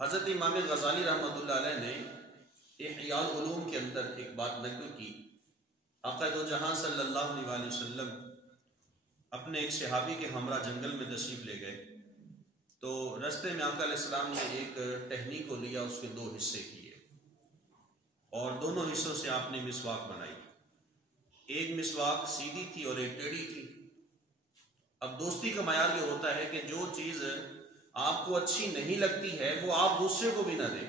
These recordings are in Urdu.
حضرت امام غزالی رحمۃ اللہ علیہ نے احیاء العلوم کے اندر ایک بات نقل کی۔ آقا دو جہاں صلی اللہ علیہ وسلم اپنے ایک صحابی کے ہمراہ جنگل میں تشریف لے گئے، تو رستے میں آقا علیہ السلام نے ایک ٹہنی کو لیا، اس کے دو حصے کیے اور دونوں حصوں سے آپ نے مسواک بنائی۔ ایک مسواک سیدھی تھی اور ایک ٹیڑھی تھی۔ اب دوستی کا معیار یہ ہوتا ہے کہ جو چیز آپ کو اچھی نہیں لگتی ہے وہ آپ دوسرے کو بھی نہ دیں۔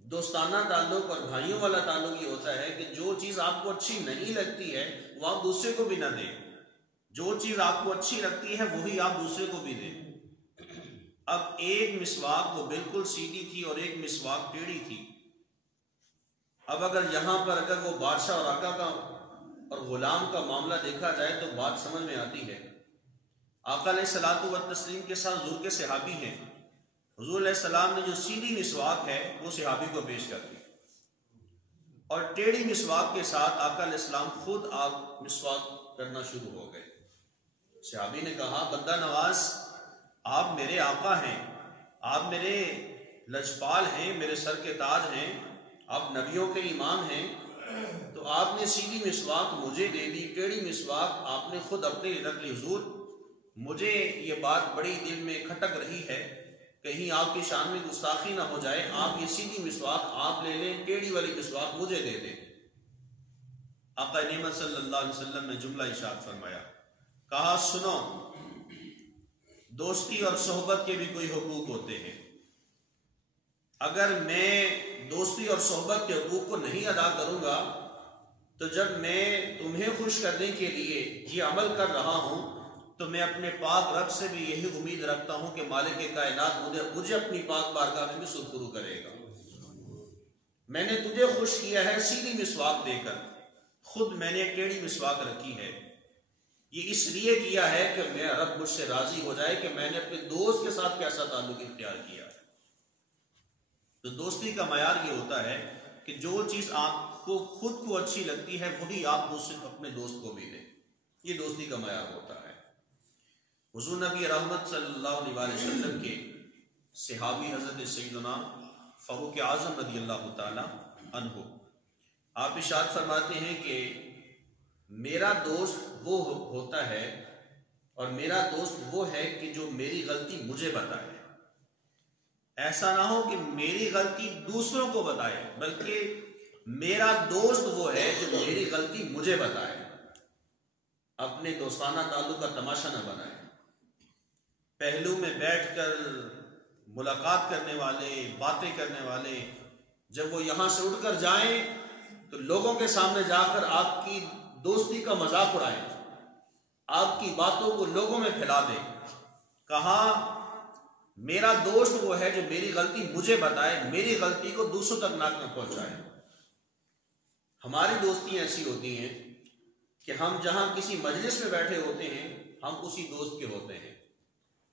دوستانہ تعلق اور بھائیوں والا تعلق یہ ہوتا ہے کہ جو چیز آپ کو اچھی نہیں لگتی ہے وہ آپ دوسرے کو بھی نہ دیں، جو چیز آپ کو اچھی لگتی ہے وہی آپ دوسرے کو بھی دیں۔ اب ایک مسواک وہ بالکل سیدھی تھی اور ایک مسواک ٹیڑھی تھی۔ اب اگر یہاں پر اگر وہ بادشاہ اور آقا کا اور غلام کا معاملہ دیکھا جائے تو بات سمجھ میں آتی ہے۔ آقا علیہ الصلوۃ والتسلیم کے ساتھ حضور کے صحابی ہیں، حضور علیہ السلام نے جو سیدھی مسواک ہے وہ صحابی کو پیش کر دی، اور ٹیڑھی مسواک کے ساتھ آقا علیہ السلام خود آپ مسواک کرنا شروع ہو گئے۔ صحابی نے کہا بندہ نواز، آپ میرے آقا ہیں، آپ میرے لجپال ہیں، میرے سر کے تاج ہیں، آپ نبیوں کے امام ہیں، تو آپ نے سیدھی مسواک مجھے دے دی، ٹیڑھی مسواک آپ نے خود اپنے لیے رکھ لی۔ حضور مجھے یہ بات بڑی دل میں کھٹک رہی ہے، کہیں آپ کی شان میں گستاخی نہ ہو جائے، آپ یہ سیدھی مسواک آپ لے لیں، ٹیڑھی والی مسواک مجھے دے دیں۔ آقا نعمت صلی اللہ علیہ وسلم نے جملہ ارشاد فرمایا، کہا سنو، دوستی اور صحبت کے بھی کوئی حقوق ہوتے ہیں، اگر میں دوستی اور صحبت کے حقوق کو نہیں ادا کروں گا تو جب میں تمہیں خوش کرنے کے لیے یہ عمل کر رہا ہوں تو میں اپنے پاک رب سے بھی یہی امید رکھتا ہوں کہ مالک کائنات مجھے اپنی پاک بارگاہ میں بھی سرخرو کرے گا۔ میں نے تجھے خوش کیا ہے سیدھی مسواک دے کر، خود میں نے ٹیڑھی مسواک رکھی ہے، یہ اس لیے کیا ہے کہ میرا رب مجھ سے راضی ہو جائے کہ میں نے اپنے دوست کے ساتھ کیسا تعلق اختیار کیا ہے۔ تو دوستی کا معیار یہ ہوتا ہے کہ جو چیز آپ کو خود کو اچھی لگتی ہے وہی آپ دوسرے اپنے دوست کو بھی دیں، یہ دوستی کا معیار ہوتا ہے۔ حضور نبی رحمت صلی اللہ علیہ وسلم کے صحابی حضرت سیدنا فاروق اعظم رضی اللہ تعالی عنہ آپ ارشاد فرماتے ہیں کہ میرا دوست وہ ہوتا ہے اور میرا دوست وہ ہے کہ جو میری غلطی مجھے بتائے، ایسا نہ ہو کہ میری غلطی دوسروں کو بتائے، بلکہ میرا دوست وہ ہے جو میری غلطی مجھے بتائے۔ اپنے دوستانہ تعلق کا تماشا نہ بنائے، پہلو میں بیٹھ کر ملاقات کرنے والے، باتیں کرنے والے، جب وہ یہاں سے اٹھ کر جائیں تو لوگوں کے سامنے جا کر آپ کی دوستی کا مذاق اڑائیں، آپ کی باتوں کو لوگوں میں پھیلا دیں۔ کہا میرا دوست وہ ہے جو میری غلطی مجھے بتائے، میری غلطی کو دوسروں تک نہ پہنچائے۔ ہماری دوستیاں ایسی ہوتی ہیں کہ ہم جہاں کسی مجلس میں بیٹھے ہوتے ہیں ہم اسی دوست کے ہوتے ہیں،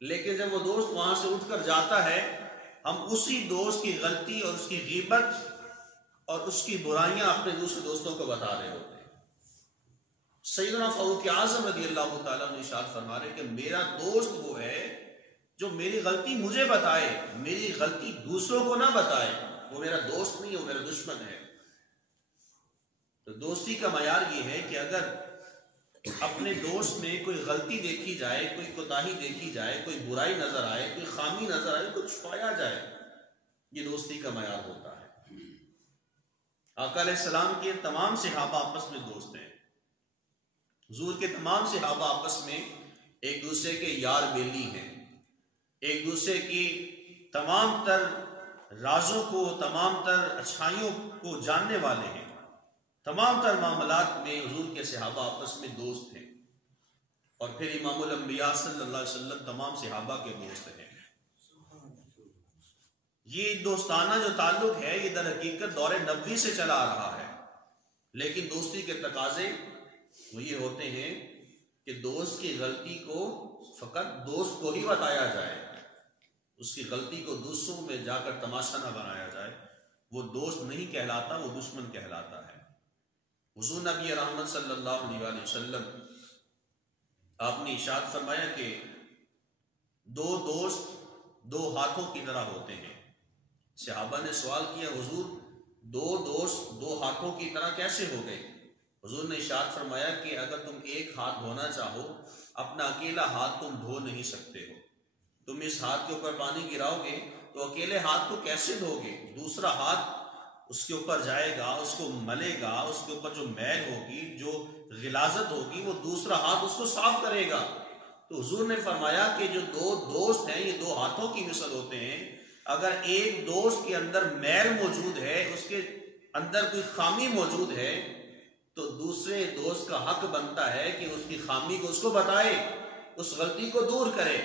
لیکن جب وہ دوست وہاں سے اٹھ کر جاتا ہے ہم اسی دوست کی غلطی اور اس کی غیبت اور اس کی برائیاں اپنے دوسرے دوستوں کو بتا رہے ہوتے ہیں۔ سیدنا فاروق اعظم رضی اللہ تعالیٰ نے ارشاد فرما رہے کہ میرا دوست وہ ہے جو میری غلطی مجھے بتائے، میری غلطی دوسروں کو نہ بتائے، وہ میرا دوست نہیں، وہ میرا دشمن ہے۔ تو دوستی کا معیار یہ ہے کہ اگر اپنے دوست میں کوئی غلطی دیکھی جائے، کوئی کوتاہی دیکھی جائے، کوئی برائی نظر آئے، کوئی خامی نظر آئے، کچھ پایا جائے، یہ دوستی کا معیار ہوتا ہے۔ آقا علیہ السلام کے تمام صحابہ آپس میں دوست ہیں، حضور کے تمام صحابہ آپس میں ایک دوسرے کے یار بیلی ہیں، ایک دوسرے کی تمام تر رازوں کو، تمام تر اچھائیوں کو جاننے والے ہیں، تمام تر معاملات میں حضور کے صحابہ آپس میں دوست ہیں، اور پھر امام الانبیاء صلی اللہ علیہ وسلم تمام صحابہ کے دوست ہیں۔ یہ دوستانہ جو تعلق ہے یہ در حقیقت دور نبوی سے چلا آ رہا ہے، لیکن دوستی کے تقاضے وہ یہ ہوتے ہیں کہ دوست کی غلطی کو فقط دوست کو ہی بتایا جائے، اس کی غلطی کو دوسروں میں جا کر تماشا نہ بنایا جائے، وہ دوست نہیں کہلاتا، وہ دشمن کہلاتا ہے۔ حضور نبی رحمت صلی اللہ علیہ وسلم آپ نے ارشاد فرمایا کہ دو دوست دو ہاتھوں کی طرح ہوتے ہیں۔ صحابہ نے سوال کیا حضور دو دوست دو ہاتھوں کی طرح کیسے ہو گئے؟ حضور نے ارشاد فرمایا کہ اگر تم ایک ہاتھ دھونا چاہو اپنا اکیلا ہاتھ تم دھو نہیں سکتے ہو، تم اس ہاتھ کے اوپر پانی گراؤ گے تو اکیلے ہاتھ کو کیسے دھو گے؟ دوسرا ہاتھ اس کے اوپر جائے گا، اس کو ملے گا، اس کے اوپر جو میل ہوگی، جو غلاظت ہوگی، وہ دوسرا ہاتھ اس کو صاف کرے گا۔ تو حضور نے فرمایا کہ جو دو دوست ہیں یہ دو ہاتھوں کی مثل ہوتے ہیں۔ اگر ایک دوست کے اندر میل موجود ہے، اس کے اندر کوئی خامی موجود ہے، تو دوسرے دوست کا حق بنتا ہے کہ اس کی خامی کو اس کو بتائے، اس غلطی کو دور کرے۔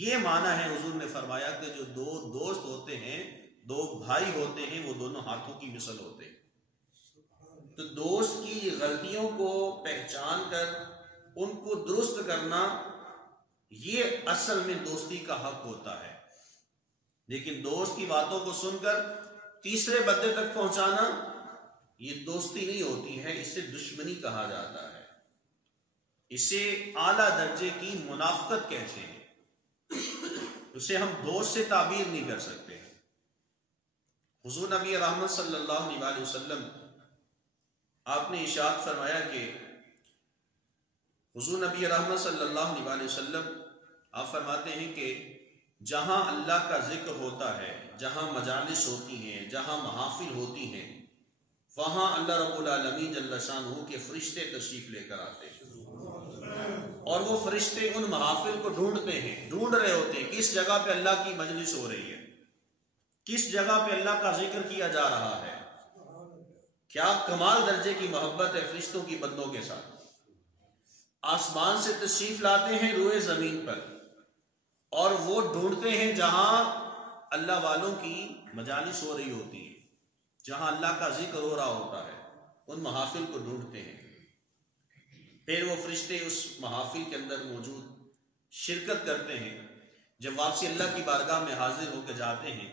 یہ معنی ہے حضور نے فرمایا کہ جو دو دوست ہوتے ہیں، دو بھائی ہوتے ہیں، وہ دونوں ہاتھوں کی مثل ہوتے ہیں۔ تو دوست کی غلطیوں کو پہچان کر ان کو درست کرنا، یہ اصل میں دوستی کا حق ہوتا ہے۔ لیکن دوست کی باتوں کو سن کر تیسرے بندے تک پہنچانا، یہ دوستی نہیں ہوتی ہے، اسے دشمنی کہا جاتا ہے، اسے اعلیٰ درجے کی منافقت کہتے ہیں، اسے ہم دوست سے تعبیر نہیں کر سکتے۔ حضور نبی رحمت صلی اللہ علیہ وسلم آپ نے ارشاد فرمایا کہ حضور نبی رحمت صلی اللہ علیہ وسلم آپ فرماتے ہیں کہ جہاں اللہ کا ذکر ہوتا ہے، جہاں مجالس ہوتی ہیں، جہاں محافل ہوتی ہیں، وہاں اللہ رب العالمین جل شانہ کے فرشتے تشریف لے کر آتے ہیں، اور وہ فرشتے ان محافل کو ڈھونڈتے ہیں، ڈھونڈ رہے ہوتے ہیں کس جگہ پہ اللہ کی مجلس ہو رہی ہے، کس جگہ پہ اللہ کا ذکر کیا جا رہا ہے۔ کیا کمال درجے کی محبت ہے فرشتوں کی بندوں کے ساتھ۔ آسمان سے تشریف لاتے ہیں روئے زمین پر، اور وہ ڈھونڈتے ہیں جہاں اللہ والوں کی مجالس ہو رہی ہوتی ہے، جہاں اللہ کا ذکر ہو رہا ہوتا ہے، ان محافل کو ڈھونڈتے ہیں۔ پھر وہ فرشتے اس محافل کے اندر موجود شرکت کرتے ہیں۔ جب واپسی اللہ کی بارگاہ میں حاضر ہو کے جاتے ہیں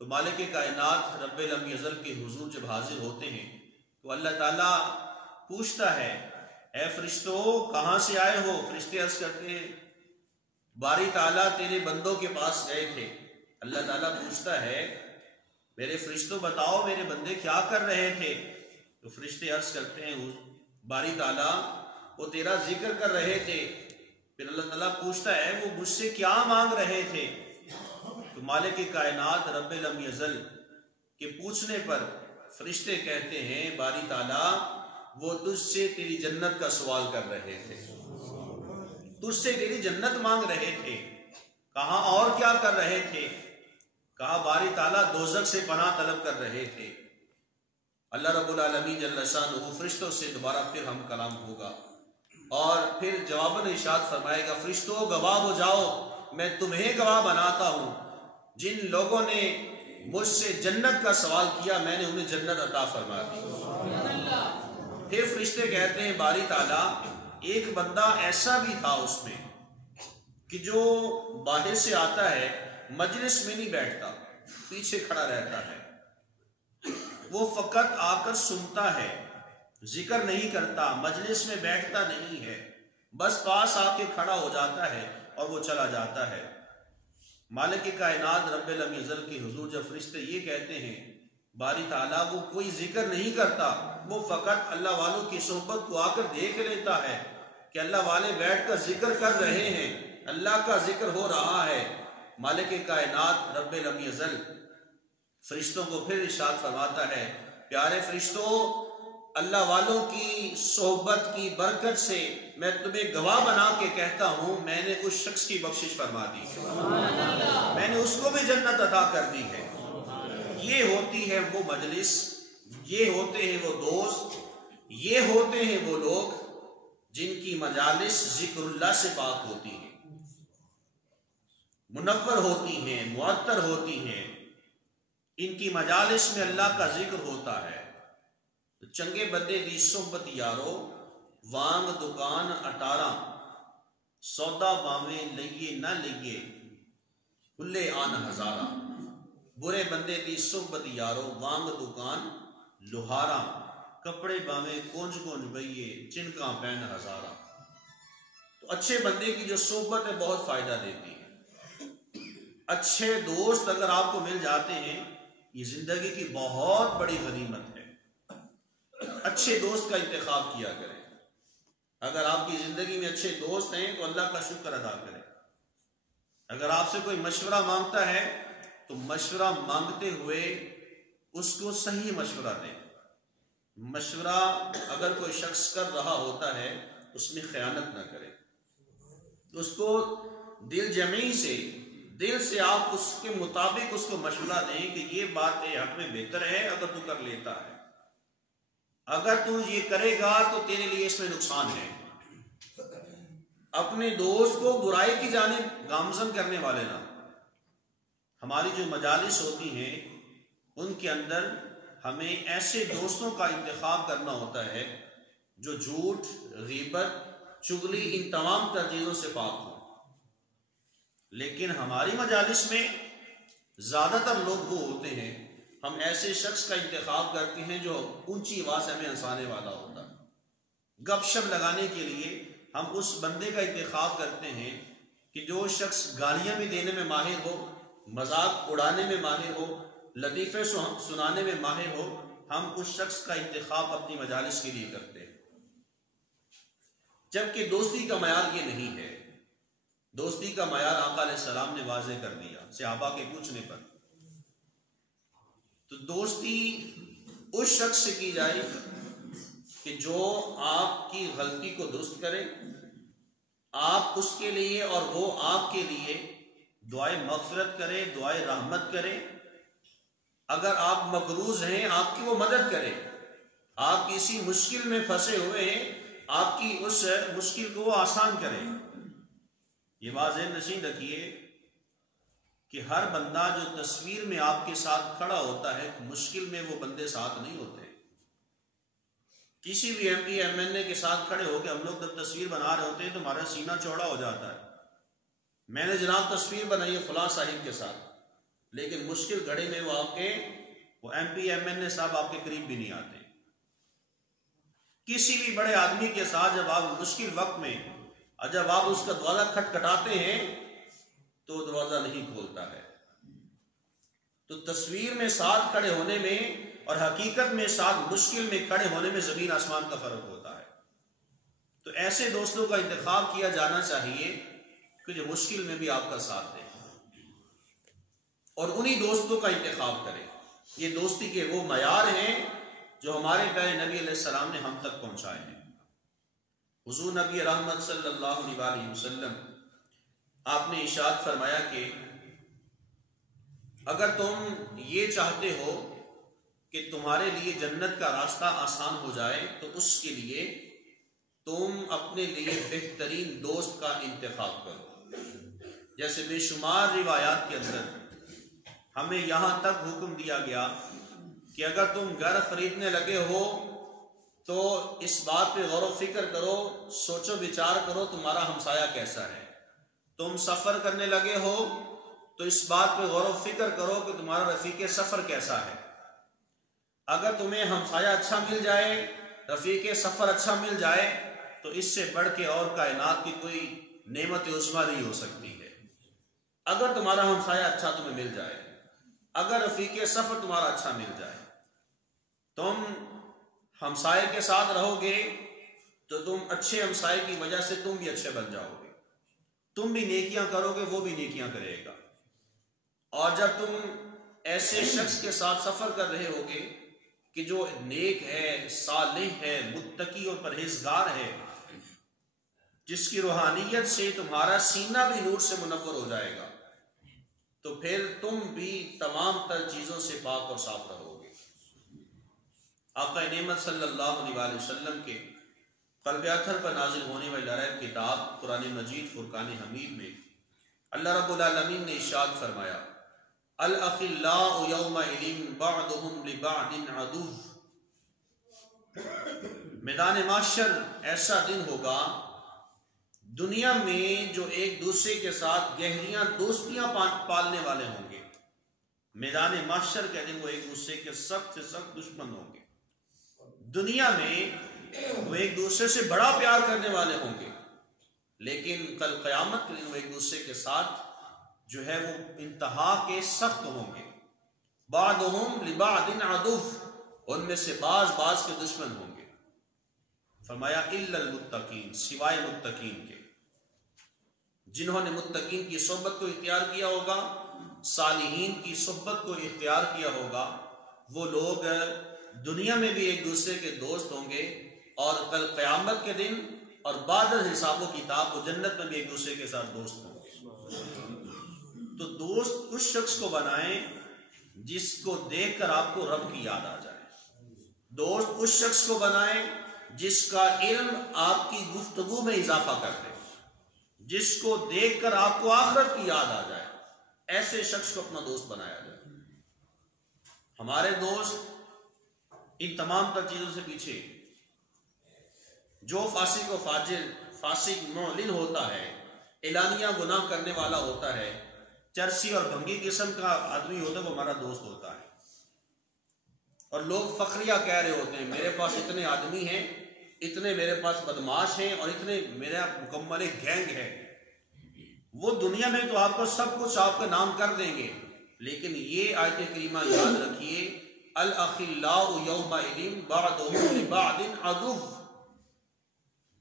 تو مالک کائنات رب لم یزل کے حضور جب حاضر ہوتے ہیں تو اللہ تعالیٰ پوچھتا ہے اے فرشتو کہاں سے آئے ہو؟ فرشتے عرض کرتے ہیں باری تعالیٰ تیرے بندوں کے پاس گئے تھے۔ اللہ تعالیٰ پوچھتا ہے میرے فرشتوں بتاؤ میرے بندے کیا کر رہے تھے؟ تو فرشتے عرض کرتے ہیں باری تعالیٰ وہ تیرا ذکر کر رہے تھے۔ پھر اللہ تعالیٰ پوچھتا ہے وہ مجھ سے کیا مانگ رہے تھے؟ تو مالک کائنات رب لم یزل کے پوچھنے پر فرشتے کہتے ہیں باری تعالیٰ وہ تجھ سے تیری جنت کا سوال کر رہے تھے، تجھ سے تیری جنت مانگ رہے تھے۔ کہاں اور کیا کر رہے تھے؟ کہا باری تعالیٰ دوزخ سے پناہ طلب کر رہے تھے۔ اللہ رب العالمین جل شانہ فرشتوں سے دوبارہ پھر ہم کلام ہوگا، اور پھر جواباً ارشاد فرمائے گا فرشتوں گواہ ہو جاؤ، میں تمہیں گواہ بناتا ہوں، جن لوگوں نے مجھ سے جنت کا سوال کیا میں نے انہیں جنت عطا فرما دی۔ پھر فرشتے کہتے ہیں باری تعالیٰ ایک بندہ ایسا بھی تھا اس میں کہ جو باہر سے آتا ہے مجلس میں نہیں بیٹھتا، پیچھے کھڑا رہتا ہے، وہ فقط آ کر سنتا ہے، ذکر نہیں کرتا، مجلس میں بیٹھتا نہیں ہے، بس پاس آ کے کھڑا ہو جاتا ہے اور وہ چلا جاتا ہے۔ مالک کائنات رب لم یزل کے حضور جب فرشتے یہ کہتے ہیں باری تعالیٰ وہ کوئی ذکر نہیں کرتا، وہ فقط اللہ والوں کی صحبت کو آ کر دیکھ لیتا ہے کہ اللہ والے بیٹھ کر ذکر کر رہے ہیں، اللہ کا ذکر ہو رہا ہے، مالک کائنات رب لم یزل فرشتوں کو پھر ارشاد فرماتا ہے پیارے فرشتوں اللہ والوں کی صحبت کی برکت سے میں تمہیں گواہ بنا کے کہتا ہوں میں نے اس شخص کی بخشش فرما دی ہے، میں نے اس کو بھی جنت عطا کر دی ہے۔ یہ ہوتی ہے وہ مجلس، یہ ہوتے ہیں وہ دوست، یہ ہوتے ہیں وہ لوگ جن کی مجالس ذکر اللہ سے پاک ہوتی ہیں، منور ہوتی ہیں، معطر ہوتی ہیں، ان کی مجالس میں اللہ کا ذکر ہوتا ہے۔ تو چنگے بندے دی صحبت یارو وانگ دکان اٹارا، سودا باویں لئیے نہ لئیے کھلے آن ہزارہ۔ برے بندے دی صحبت یارو وانگ دکان لوہارا، کپڑے باویں کونج کونج بئیے چنکاں پین ہزارہ۔ تو اچھے بندے کی جو صحبت ہے بہت فائدہ دیتی ہے، اچھے دوست اگر آپ کو مل جاتے ہیں یہ زندگی کی بہت بڑی غنیمت ہے۔ اچھے دوست کا انتخاب کیا کریں۔ اگر آپ کی زندگی میں اچھے دوست ہیں تو اللہ کا شکر ادا کریں۔ اگر آپ سے کوئی مشورہ مانگتا ہے تو مشورہ مانگتے ہوئے اس کو صحیح مشورہ دیں۔ مشورہ اگر کوئی شخص کر رہا ہوتا ہے اس میں خیانت نہ کریں، اس کو دل جمعی سے، دل سے آپ اس کے مطابق اس کو مشورہ دیں کہ یہ بات اے حق میں بہتر ہے اگر تو کر لیتا ہے، اگر تو یہ کرے گا تو تیرے لیے اس میں نقصان ہے۔ اپنے دوست کو برائی کی جانب گامزن کرنے والے نہ۔ ہماری جو مجالس ہوتی ہیں ان کے اندر ہمیں ایسے دوستوں کا انتخاب کرنا ہوتا ہے جو جھوٹ، غیبت، چغلی ان تمام تر چیزوں سے پاک ہوں۔ لیکن ہماری مجالس میں زیادہ تر لوگ وہ ہوتے ہیں، ہم ایسے شخص کا انتخاب کرتے ہیں جو اونچی آواز سے ہمیں ہنسانے والا ہوتا ہے۔ گپ شپ لگانے کے لیے ہم اس بندے کا انتخاب کرتے ہیں کہ جو شخص گالیاں بھی دینے میں ماہر ہو، مذاق اڑانے میں ماہر ہو، لطیفے سنانے میں ماہر ہو، ہم اس شخص کا انتخاب اپنی مجالس کے لیے کرتے ہیں۔ جبکہ دوستی کا معیار یہ نہیں ہے۔ دوستی کا معیار آقا علیہ السلام نے واضح کر دیا صحابہ کے پوچھنے پر۔ تو دوستی اس شخص سے کی جائے کہ جو آپ کی غلطی کو درست کرے، آپ اس کے لیے اور وہ آپ کے لیے دعائے مغفرت کرے، دعائے رحمت کرے۔ اگر آپ مقروض ہیں آپ کی وہ مدد کرے، آپ کسی مشکل میں پھنسے ہوئے ہیں آپ کی اس مشکل کو وہ آسان کرے۔ یہ واضح نشین رکھیے کہ ہر بندہ جو تصویر میں آپ کے ساتھ کھڑا ہوتا ہے مشکل میں وہ بندے ساتھ نہیں ہوتے۔ کسی بھی ایم پی ایم این اے کے ساتھ کھڑے ہو کے ہم لوگ جب تصویر بنا رہے ہوتے ہیں تو ہمارا سینہ چوڑا ہو جاتا ہے، میں نے جناب تصویر بنائی ہے فلاں صاحب کے ساتھ، لیکن مشکل گھڑی میں وہ آپ کے وہ ایم پی ایم این اے صاحب آپ کے قریب بھی نہیں آتے۔ کسی بھی بڑے آدمی کے ساتھ جب آپ مشکل وقت میں جب آپ اس کا دروازہ کھٹکھٹاتے ہیں تو وہ دروازہ نہیں کھولتا ہے۔ تو تصویر میں ساتھ کھڑے ہونے میں اور حقیقت میں ساتھ مشکل میں کھڑے ہونے میں زمین آسمان کا فرق ہوتا ہے۔ تو ایسے دوستوں کا انتخاب کیا جانا چاہیے کہ جو مشکل میں بھی آپ کا ساتھ دیں، اور انہی دوستوں کا انتخاب کریں۔ یہ دوستی کے وہ معیار ہیں جو ہمارے پیارے نبی علیہ السلام نے ہم تک پہنچائے ہیں۔ حضور نبی رحمت صلی اللہ علیہ وسلم آپ نے ارشاد فرمایا کہ اگر تم یہ چاہتے ہو کہ تمہارے لیے جنت کا راستہ آسان ہو جائے تو اس کے لیے تم اپنے لیے بہترین دوست کا انتخاب کرو۔ جیسے بے شمار روایات کے اندر ہمیں یہاں تک حکم دیا گیا کہ اگر تم گھر خریدنے لگے ہو تو اس بات پہ غور و فکر کرو، سوچو بچار کرو تمہارا ہمسایہ کیسا ہے۔ تم سفر کرنے لگے ہو تو اس بات پہ غور و فکر کرو کہ تمہارا رفیق سفر کیسا ہے۔ اگر تمہیں ہمسایہ اچھا مل جائے، رفیق سفر اچھا مل جائے تو اس سے بڑھ کے اور کائنات کی کوئی نعمت عظمیٰ نہیں ہو سکتی ہے۔ اگر تمہارا ہمسایہ اچھا تمہیں مل جائے، اگر رفیق سفر تمہارا اچھا مل جائے، تم ہمسائے کے ساتھ رہو گے تو تم اچھے ہمسائے کی وجہ سے تم بھی اچھے بن جاؤ گے، تم بھی نیکیاں کرو گے وہ بھی نیکیاں کرے گا۔ اور جب تم ایسے شخص کے ساتھ سفر کر رہے ہوگے کہ جو نیک ہے، صالح ہے، متقی اور پرہیزگار ہے، جس کی روحانیت سے تمہارا سینہ بھی نور سے منور ہو جائے گا، تو پھر تم بھی تمام تر چیزوں سے پاک اور صاف رہو گے۔ آقا نعمت صلی اللہ علیہ وسلم کے قلب اطہر پر نازل ہونے والی لرائب کتاب قرآن مجید فرقان حمید میں اللہ رب العالمین نے ارشاد فرمایا الاخلاء یومئذ بعضهم لبعض عدو۔ میدان محشر ایسا دن ہوگا دنیا میں جو ایک دوسرے کے ساتھ گہریاں دوستیاں پالنے والے ہوں گے، میدان محشر کے دن وہ ایک دوسرے کے سخت سے سخت دشمن ہوں گے۔ دنیا میں وہ ایک دوسرے سے بڑا پیار کرنے والے ہوں گے، لیکن کل قیامت کے دن وہ ایک دوسرے کے ساتھ جو ہے وہ انتہا کے سخت ہوں گے. بعضهم لبعض عدو، ان میں سے بعض کے دشمن ہوں گے. فرمایا الا المتقین، سوائے متقین کے، جنہوں نے متقین کی صحبت کو اختیار کیا ہوگا، صالحین کی صحبت کو اختیار کیا ہوگا. وہ لوگ دنیا میں بھی ایک دوسرے کے دوست ہوں گے، اور کل قیامت کے دن اور بعد حساب و کتاب و جنت میں بھی ایک دوسرے کے ساتھ دوست ہوں گے. تو دوست اس شخص کو بنائیں جس کو دیکھ کر آپ کو رب کی یاد آ جائے. دوست اس شخص کو بنائیں جس کا علم آپ کی گفتگو میں اضافہ کر دے، جس کو دیکھ کر آپ کو آخرت کی یاد آ جائے. ایسے شخص کو اپنا دوست بنایا جائے. ہمارے دوست ان تمام تر چیزوں سے پیچھے. جو فاسق و فاجر، فاسق معلن ہوتا ہے، اعلانیہ گناہ کرنے والا ہوتا ہے، چرسی اور بھنگی قسم کا آدمی ہوتا ہے، وہ ہمارا دوست ہوتا ہے. اور لوگ فخریہ کہہ رہے ہوتے ہیں میرے پاس اتنے آدمی ہیں، اتنے میرے پاس بدماش ہیں، اور اتنے میرا مکمل گینگ ہے. وہ دنیا میں تو آپ کو سب کچھ آپ کا نام کر دیں گے، لیکن یہ آیت کریمہ یاد رکھیے، الاخلاء یومئذ بعضهم لبعض عدو.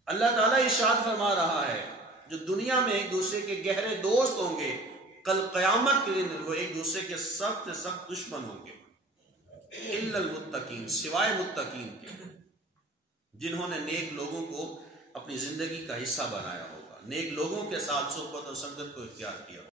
اللہ تعالیٰ ارشاد فرما رہا ہے جو دنیا میں ایک دوسرے کے گہرے دوست ہوں گے، کل قیامت کے دن وہ ایک دوسرے کے سخت سے سخت دشمن ہوں گے. الا المتقین، سوائے متقین کے، جنہوں نے نیک لوگوں کو اپنی زندگی کا حصہ بنایا ہوگا، نیک لوگوں کے ساتھ صحبت اور سنگت کو اختیار کیا ہوگا.